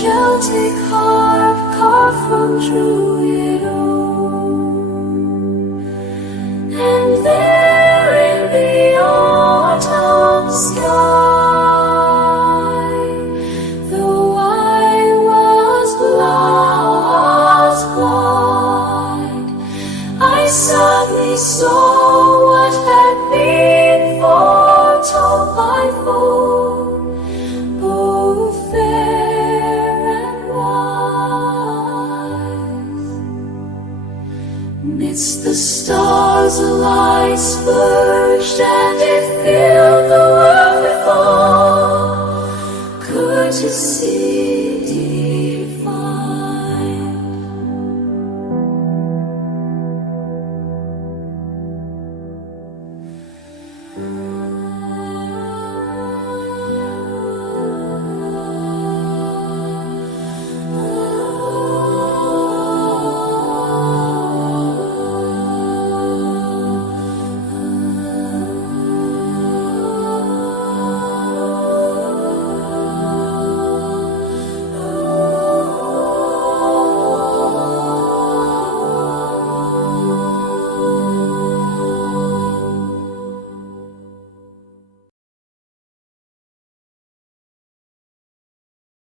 shall take heart, carved from true it and there in the autumn sky, though I was blind, I suddenly saw what had been foretold by foe, both fair and wise. Midst the stars a light spurged, and it filled the world with awe. Courtesy